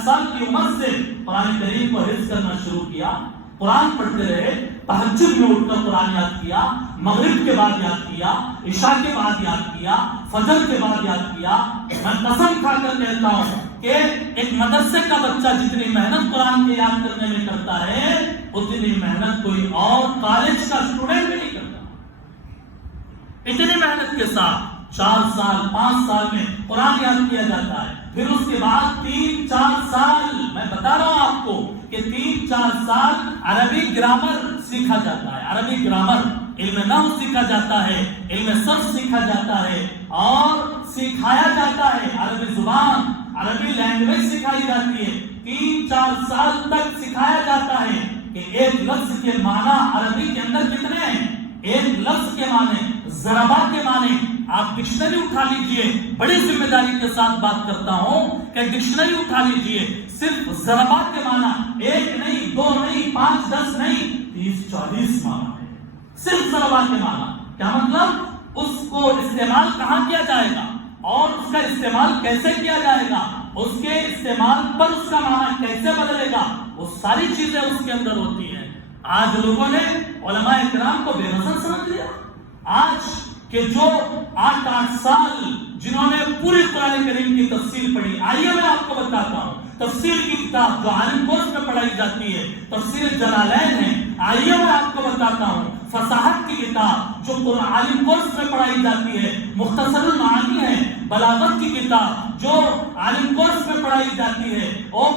8 سال کی عمر سے قرآن کریم کو حفظ کرنا شروع کیا، قرآن پڑھتے رہے، تہجد میں اٹھ کر قرآن یاد کیا، مغرب کے بعد یاد کیا، عشاء کے بعد یاد کیا، فجر کے بعد یاد کیا۔ میں قسم کھا کر کہتا ہوں کہ ایک مدرسے کا بچہ جتنی محنت قرآن کے یاد کرنے میں کرتا ہے اتنی محنت کوئی اور کالج کا اسٹوڈنٹ بھی نہیں کرتا۔ اتنی محنت کے ساتھ 4 سال 5 سال میں قرآن یاد کیا جاتا ہے، پھر اس کے بعد 3-4 سال، میں بتا رہا ہوں آپ کو کہ 3-4 سال عربی گرامر سیکھا جاتا ہے، عربی گرامر، علم نحو سیکھا جاتا ہے، علم صرف سیکھا جاتا ہے اور سکھایا جاتا ہے، عربی زبان، عربی لینگویج سکھائی جاتی ہے۔ 3-4 سال تک سکھایا جاتا ہے کہ ایک لفظ کے معنی عربی کے اندر کتنے ہیں، ایک لفظ کے معنی، ضربات کے معنی۔ آپ ڈکشنری اٹھا لیجئے، بڑی ذمہ داری کے ساتھ بات کرتا ہوں کہ ڈکشنری اٹھا لیجئے، صرف ضربات کے معنی 1 نہیں، 2 نہیں، 5 10 نہیں، 30-40 معنی ہے صرف ضربات کے معنی۔ کیا مطلب؟ اس کو استعمال کہاں کیا جائے گا اور اس کا استعمال کیسے کیا جائے گا، اس کے استعمال پر اس کا معنی کیسے بدلے گا، وہ ساری چیزیں اس کے اندر ہوتی ہیں۔ آج لوگوں نے علماء اکرام کو بے وزن سمجھ لیا۔ آج کہ جو 8 سال جنہوں نے پوری قرآن کریم کی تفسیر پڑھی، آئیے میں آپ کو بتاتا ہوں، تفسیر کی کتاب جو عالم کورس میں پڑھائی جاتی ہے تفسیر جلالین ہے، آئیے میں آپ کو بتاتا ہوں، فصاحت کی کتاب جو عالم کورس میں پڑھائی جاتی ہے مختصر المعانی ہے، بلاغت کی کتاب جو عالم کورس میں پڑھائی جاتی ہے، اور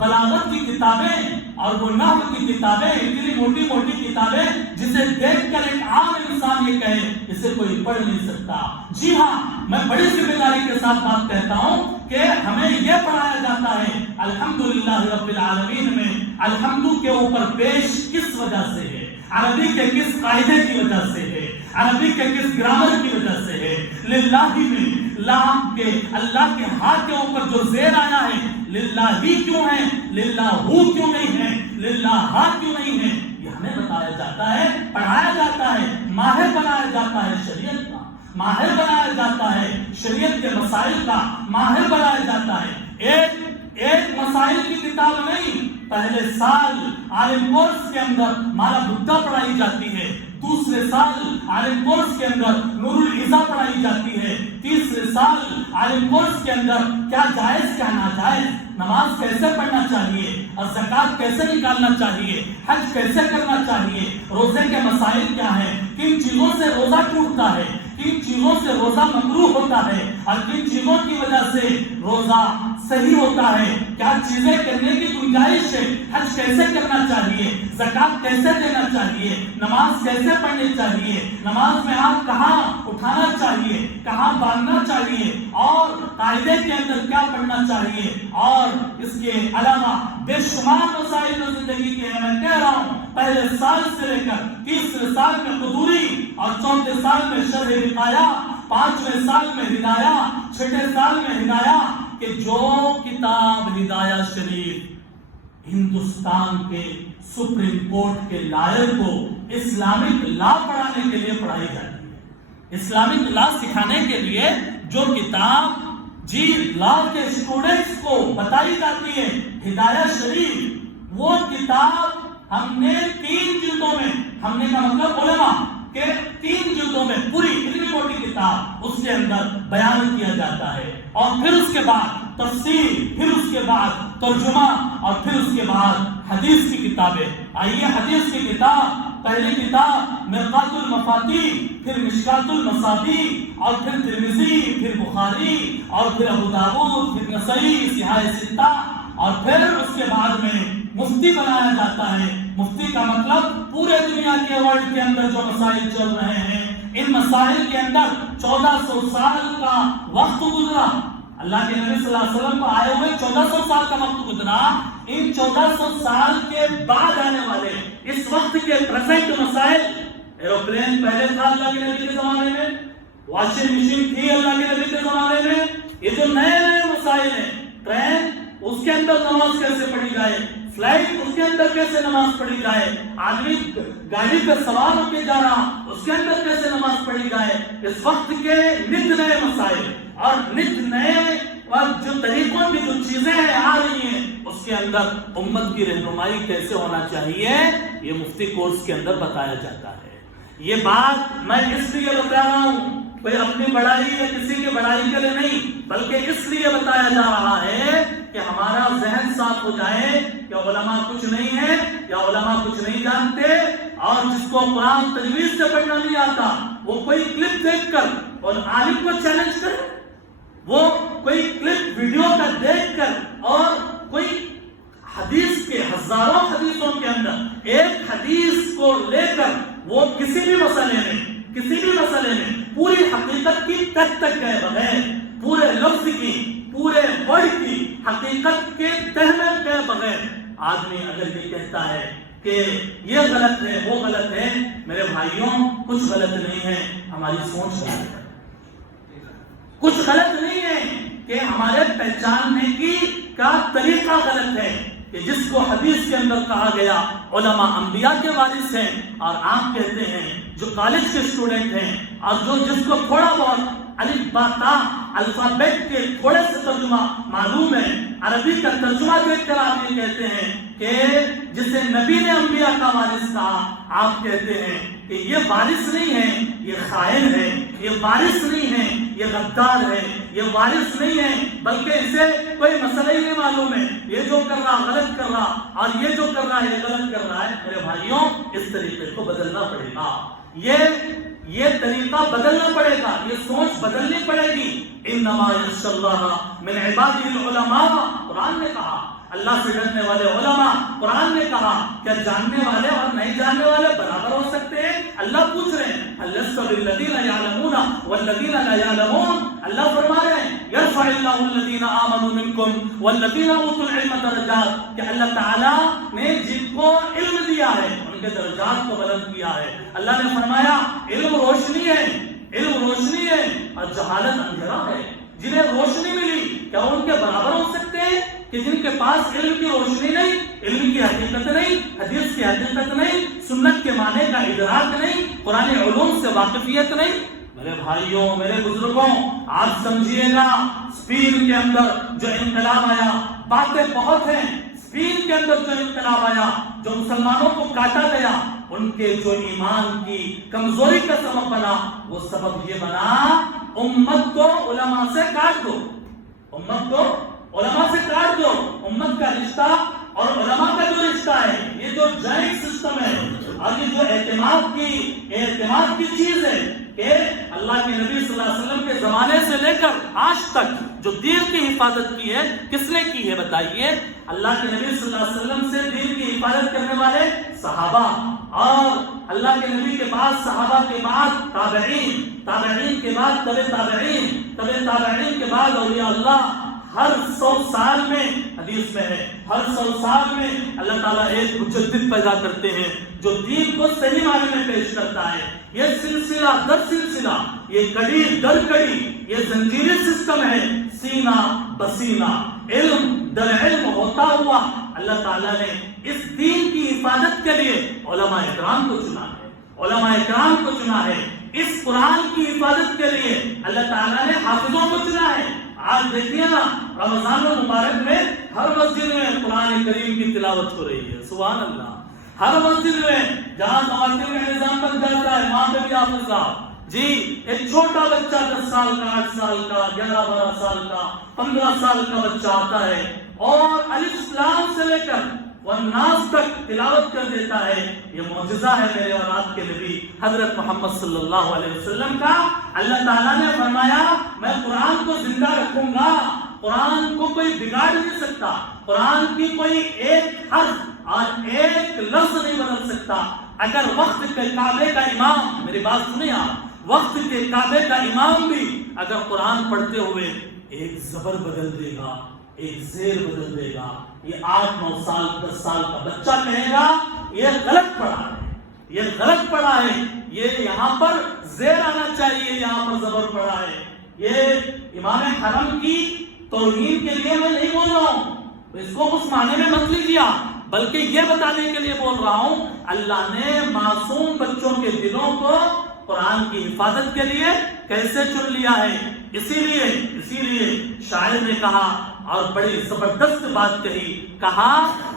بلاغت کی کتابیں اور وہ نحو کی کتابیں، اتنی موٹی موٹی کتابیں جسے دیکھ کر ایک عام انسان یہ کہے اسے کوئی پڑھ نہیں سکتا۔ جی ہاں، میں بڑی ذمہ داری کے ساتھ بات کہتا ہوں کہ ہمیں یہ پڑھایا جاتا ہے الحمدللہ رب العالمین میں الحمد کے اوپر پیش کس وجہ سے ہے، عربی کے کس قاعدے کی وجہ سے ہے، عربی کے کس گرامر کی وجہ سے ہے، للہ میں لام کے اللہ کے ہاتھ کے اوپر جو زیر آیا ہے للہ ہی کیوں ہے، للہ ہو کیوں نہیں ہے، للہ ہاتھ کیوں نہیں ہے، یہ ہمیں بتایا جاتا ہے، پڑھایا جاتا ہے، ماہر بنایا جاتا ہے شریعت کا، ماہر بنایا جاتا ہے شریعت کے مسائل کا، ماہر بنایا جاتا ہے۔ ایک مسائل کی کتاب نہیں، پہلے سال عالم کورس کے اندر مالا بدھا پڑھائی جاتی ہے، دوسرے سال عالم کورس کے اندر نور العزا پڑھائی جاتی ہے، تیسرے سال عالم کورس کے اندر کیا جائز کیا ناجائز، نماز کیسے پڑھنا چاہیے اور زکوٰۃ کیسے نکالنا چاہیے، حج کیسے کرنا چاہیے، روزے کے مسائل کیا ہیں، کن چیزوں سے روزہ ٹوٹتا ہے، کن چیزوں سے روزہ مکروہ ہوتا ہے اور کن چیزوں کی وجہ سے روزہ صحیح ہوتا ہے، کیا چیزیں کرنے کی گنجائش ہے، حج کیسے کرنا چاہیے، زکوٰۃ کیسے دینا چاہیے، نماز کیسے پڑھنی چاہیے، نماز میں ہاتھ کہاں اٹھانا چاہیے، کہاں باندھنا چاہیے، اور قاعدے کے اندر کیا پڑھنا چاہیے، اور اس کے علاوہ بے شمار مسائل زندگی کے ہیں۔ میں کہہ رہا ہوں پہلے سال سے لے کر تیسرے سال میں قدوری اور چوتھے سال میں شرح وقایہ، 5ویں سال میں ہدایہ، 6ٹھے سال میں ہدایہ، کہ جو کتاب ہدایہ شریف ہندوستان کے سپریم کورٹ کے لائر کو اسلامک لا پڑھانے کے لیے پڑھائی جاتی ہے، اسلامک لا سکھانے کے لیے جو کتاب جی لا کے اسٹوڈنٹس کو بتائی جاتی ہے ہدایہ شریف، وہ کتاب ہم نے 3 جلدوں میں، ہم نے کا مطلب علماء کہ 3 جلدوں میں پوری اتنی موٹی کتاب اس کے اندر بیان کیا جاتا ہے، اور پھر اس کے بعد تفسیر، پھر اس کے بعد ترجمہ، اور پھر اس کے بعد حدیث کی کتابیں۔ آئیے حدیث کی کتاب، پہلی کتاب مرقات المفاتیح، پھر مشکات المصابیح، اور پھر ترمذی، پھر بخاری، اور پھر ابو داؤد، پھر نسائی، صحاح ستہ، اور پھر اس کے بعد میں مفتی بنایا جاتا ہے۔ مفتی کا مطلب پورے دنیا کے ورلڈ کے اندر جو مسائل چل رہے ہیں، ان مسائل کے اندر 1400 سال کا وقت گزرا، اللہ کے نبی صلی اللہ علیہ وسلم کو آئے ہوئے 1400 سال کا وقت گزرا، ان 1400 سال کے بعد آنے والے اس وقت کے پریزنٹ مسائل، ایروپلین پہلے تھا اللہ کے نبی کے زمانے میں، واشنگ مشین تھی اللہ کے نبی کے زمانے میں، یہ جو نئے نئے مسائل ہیں، ٹرین اس کے اندر نماز کیسے پڑھی جائے، فلائٹ اس کے اندر کیسے نماز پڑھی جائے، آدمی گاڑی پہ سوار ہو کے جا رہا اس کے اندر کیسے نماز پڑھی جائے، اس وقت کے نت نئے مسائل اور نت نئے اور جو طریقوں کی جو چیزیں آ رہی ہیں کے اندر امت کی رہنمائی کیسے ہونا چاہیے یہ مفتی کورس کے اندر بتایا جاتا ہے. یہ بات میں اس لیے بتا رہا ہوں کوئی اپنی بڑائی یا کسی کی بڑائی کے لیے نہیں، بلکہ اس لیے بتایا جا رہا ہے کہ ہمارا ذہن صاف ہو جائے کہ علماء کچھ نہیں ہے یا علماء کچھ نہیں جانتے، اور جس کو قرآن تجویز سے پڑھنا نہیں آتا وہ کوئی کلپ دیکھ کر اور عالم کو چیلنج کرے، وہ کوئی کلپ ویڈیو کا دیکھ کر اور کوئی حدیث کے ہزاروں حدیثوں کے اندر ایک حدیث کو لے کر وہ کسی بھی مسئلے میں پوری حقیقت کی تک گئے بغیر، پورے لفظ کی، پورے ورڈ کی حقیقت کے تہ میں گئے بغیر آدمی اگر یہ کہتا ہے کہ یہ غلط ہے وہ غلط ہے، میرے بھائیوں کچھ غلط نہیں ہے، ہماری سوچ غلط ہے. کچھ غلط نہیں ہے کہ ہمارے پہچاننے کی کا طریقہ غلط ہے کہ جس کو حدیث کے اندر کہا گیا علماء انبیاء کے وارث ہیں، اور آپ کہتے ہیں جو کالج کے اسٹوڈنٹ ہیں اور جو جس کو تھوڑا بہت الف با تا الفابیٹ کے تھوڑے سے ترجمہ معلوم ہے، عربی کا ترجمہ دیکھ کر آپ یہ کہتے ہیں کہ جسے نبی نے انبیاء کا وارث کہا، آپ کہتے ہیں کہ یہ وارث نہیں ہے، یہ خائن ہے، یہ وارث نہیں ہے، یہ غدار ہے، یہ وارث نہیں ہے، بلکہ اسے کوئی مسئلہ ہی نہیں معلوم ہے، یہ جو کر رہا غلط کر رہا اور یہ جو کر رہا ہے یہ غلط کر رہا ہے. میرے بھائیوں اس طریقے کو بدلنا پڑے گا، یہ طریقہ بدلنا پڑے گا، یہ سوچ بدلنی پڑے گی. انما یخشی اللہ من عبادہ العلماء، قرآن نے کہا اللہ سے ڈرنے والے علماء. قرآن نے کہا کیا جاننے والے اور نہیں جاننے والے برابر ہو سکتے ہیں؟ اللہ پوچھ رہے ہیں هل يستوي الذين يعلمون والذين لا يعلمون. اللہ فرما رہے ہیں يرفع الله الذين آمنوا منكم والذين اوتوا العلم درجات، کہ اللہ تعالیٰ نے جن کو علم دیا ہے ان کے درجات کو بلند کیا ہے. اللہ نے فرمایا علم روشنی ہے، علم روشنی ہے اور جہالت اندھیرا ہے. جنہیں روشنی ملی کیا ان کے برابر ہو سکتے ہیں کہ جن کے پاس علم کی روشنی نہیں، علم کی حقیقت نہیں، حدیث کی حقیقت نہیں، سنت کے معنی کا ادراک نہیں، قرآن علوم سے واقفیت نہیں؟ میرے بھائیوں، میرے بزرگوں، آپ سمجھیے گا اسپین کے اندر جو انقلاب آیا، باتیں بہت ہیں. اسپین کے اندر جو انقلاب آیا، جو مسلمانوں کو کاٹا گیا، ان کے جو ایمان کی کمزوری کا سبب بنا، وہ سبب یہ بنا امت کو علماء سے کاٹ دو، امت کو علماء سے کاٹ دو. امت کا رشتہ اور علماء کا جو رشتہ ہے، یہ جو جوائنٹ سسٹم ہے اور یہ جو اعتماد کی چیز ہے کہ اللہ کے نبی صلی اللہ علیہ وسلم کے زمانے سے لے کر آج تک جو دین کی حفاظت کی ہے کس نے کی ہے بتائیے؟ اللہ کے نبی صلی اللہ علیہ وسلم سے دین کی حفاظت کرنے والے صحابہ، اور اللہ کے نبی کے بعد صحابہ کے بعد تابعین، تابعین کے بعد تابعین کے بعد اولیاء اللہ. ہر 100 سال میں حدیث میں ہے، ہر 100 سال میں اللہ تعالیٰ ایک مجدد پیدا کرتے ہیں جو دین کو صحیح معنی میں پیش کرتا ہے. یہ سلسلہ در سلسلہ، یہ کڑی در کڑی، یہ زنجیری سسٹم ہے، سینہ بسینہ، علم در علم ہوتا ہوا اللہ تعالیٰ نے اس دین کی حفاظت کے لیے علماء اکرام کو چنا ہے، علماء اکرام کو چنا ہے. اس قرآن کی حفاظت کے لیے اللہ تعالیٰ نے حافظوں کو چنا ہے. آج دیکھیے نا رمضان المبارک میں ہر مسجد میں قرآن کریم کی تلاوت ہو رہی ہے، سبحان اللہ. ہر مسجد میں جہاں خواتین کا نظام بن جاتا ہے وہاں پہ بھی حافظ صاحب جی، ایک چھوٹا بچہ 10 سال کا، 8 سال کا، 11-12 سال کا، 15 سال کا بچہ آتا ہے اور الف لام سے لے کر والناس تک تلاوت کر دیتا ہے. یہ معجزہ ہے میرے اور آپ کے نبی حضرت محمد صلی اللہ علیہ وسلم کا. اللہ تعالیٰ نے فرمایا میں قرآن کو زندہ رکھوں گا، قرآن کو کوئی بگاڑ نہیں سکتا، قرآن کی کوئی ایک حرف اور ایک لفظ نہیں بدل سکتا. اگر وقت کے کعبے کا امام، میری بات سنیں آپ، وقت کے کعبے کا امام بھی اگر قرآن پڑھتے ہوئے ایک زبر بدل دے گا، ایک زیر بدل دے گا، یہ 8-9 سال 10 سال کا بچہ کہے گا یہ غلط پڑھا ہے، یہ غلط پڑھا ہے، یہ یہاں پر زیر آنا چاہیے، یہاں پر زبر پڑھا ہے. یہ امام حرم کی توہین کے لیے میں نہیں بول رہا ہوں، اس کو اس معنی میں مت لیجیے، بلکہ یہ بتانے کے لیے بول رہا ہوں اللہ نے معصوم بچوں کے دلوں کو قرآن کی حفاظت کے لیے کیسے چن لیا ہے. اسی لیے شاعر نے کہا اور بڑی زبردست بات کہی، کہا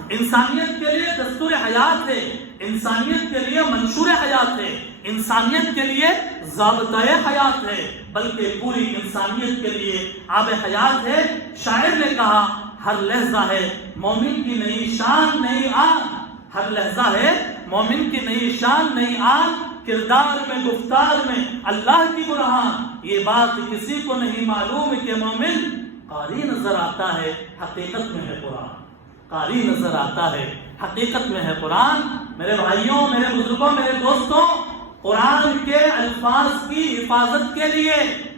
انسانیت کے لیے دستور حیات ہے، انسانیت کے لیے منشور حیات ہے، انسانیت کے لیے ضابطۂ حیات ہے، بلکہ پوری انسانیت کے لیے آب حیات ہے۔ شاعر نے کہا ہر لحظہ ہے مومن کی نئی شان نئی آن، ہر لحظہ ہے مومن کی نئی شان نئی آن، کردار میں گفتار میں اللہ کی برہان، یہ بات کسی کو نہیں معلوم کہ مومن قاری نظر آتا ہے حقیقت میں ہے قرآن، قاری نظر آتا ہے حقیقت میں ہے قرآن۔ میرے بھائیوں، میرے بزرگوں، میرے دوستوں، قرآن کے الفاظ کی حفاظت کے لیے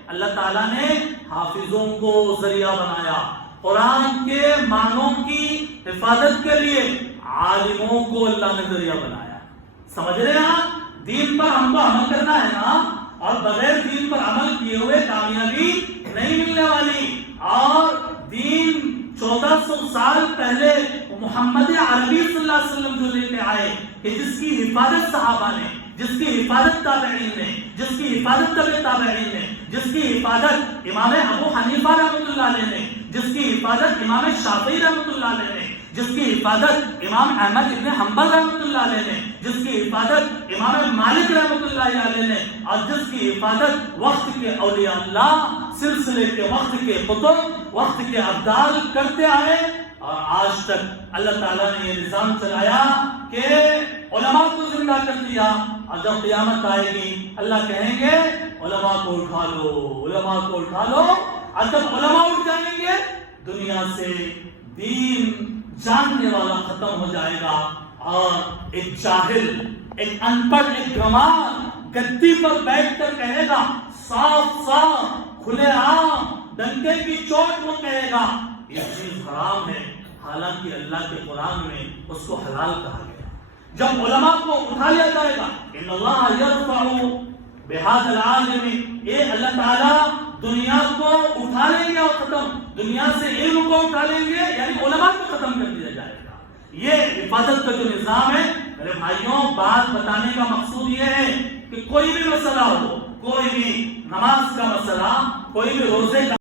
اللہ تعالیٰ نے حافظوں کو ذریعہ بنایا، قرآن کے معنوں کی حفاظت کے لیے عالموں کو اللہ نے ذریعہ بنایا۔ سمجھ رہے ہیں آپ؟ دین پر ہم کو عمل کرنا ہے نا، اور بغیر دین پر عمل کیے ہوئے کامیابی نہیں ملنے والی۔ اور دین 1400 سال پہلے محمد عربی صلی اللہ علیہ وسلم جو لے کے آئے، کہ جس کی حفاظت صحابہ نے، جس کی حفاظت تابعین نے، جس کی حفاظت تبع تابعین نے، جس کی حفاظت امام ابو حنیفہ رحمۃ اللہ علیہ نے، جس کی حفاظت امام شافعی رحمۃ اللہ علیہ نے، جس کی حفاظت امام احمد ابن حنبل رحمۃ اللہ علیہ نے، جس کی حفاظت امام مالک رحمۃ اللہ علیہ نے، اور جس کی حفاظت وقت کے اولیاء اللہ، سلسلے کے وقت کے قطب، وقت کے ابدال کرتے آئے، اور آج تک اللہ تعالیٰ نے یہ نظام چلایا کہ علماء کو زندہ کر دیا۔ اور جب قیامت آئے گی اللہ کہیں گے علماء کو اٹھا لو، علماء کو اٹھا لو، اور جب علماء اٹھ جائیں گے دنیا سے دین جاننے والا ختم ہو جائے گا، اور ایک جاہل، ایک ان پڑھ، ایک گنوار گدی پر بیٹھ کر کہے گا صاف صاف کھلے عام ڈنکے کی چوٹ، وہ کہے گا یہ چیز حرام ہے، حالانکہ اللہ کے قرآن میں اس کو حلال کہا گیا۔ جب علماء کو اٹھا لیا جائے گا، ان اللہ یرفع بہذا العالم، یہ اللہ تعالیٰ دنیا کو اٹھا لیں گے، اور ختم دنیا سے علم کو اٹھا لیں گے، یعنی علماء کو ختم کر دیا جائے گا۔ یہ حفاظت کا جو نظام ہے میرے بھائیوں، بات بتانے کا مقصود یہ ہے کہ کوئی بھی مسئلہ ہو، کوئی بھی نماز کا مسئلہ، کوئی بھی روزے کا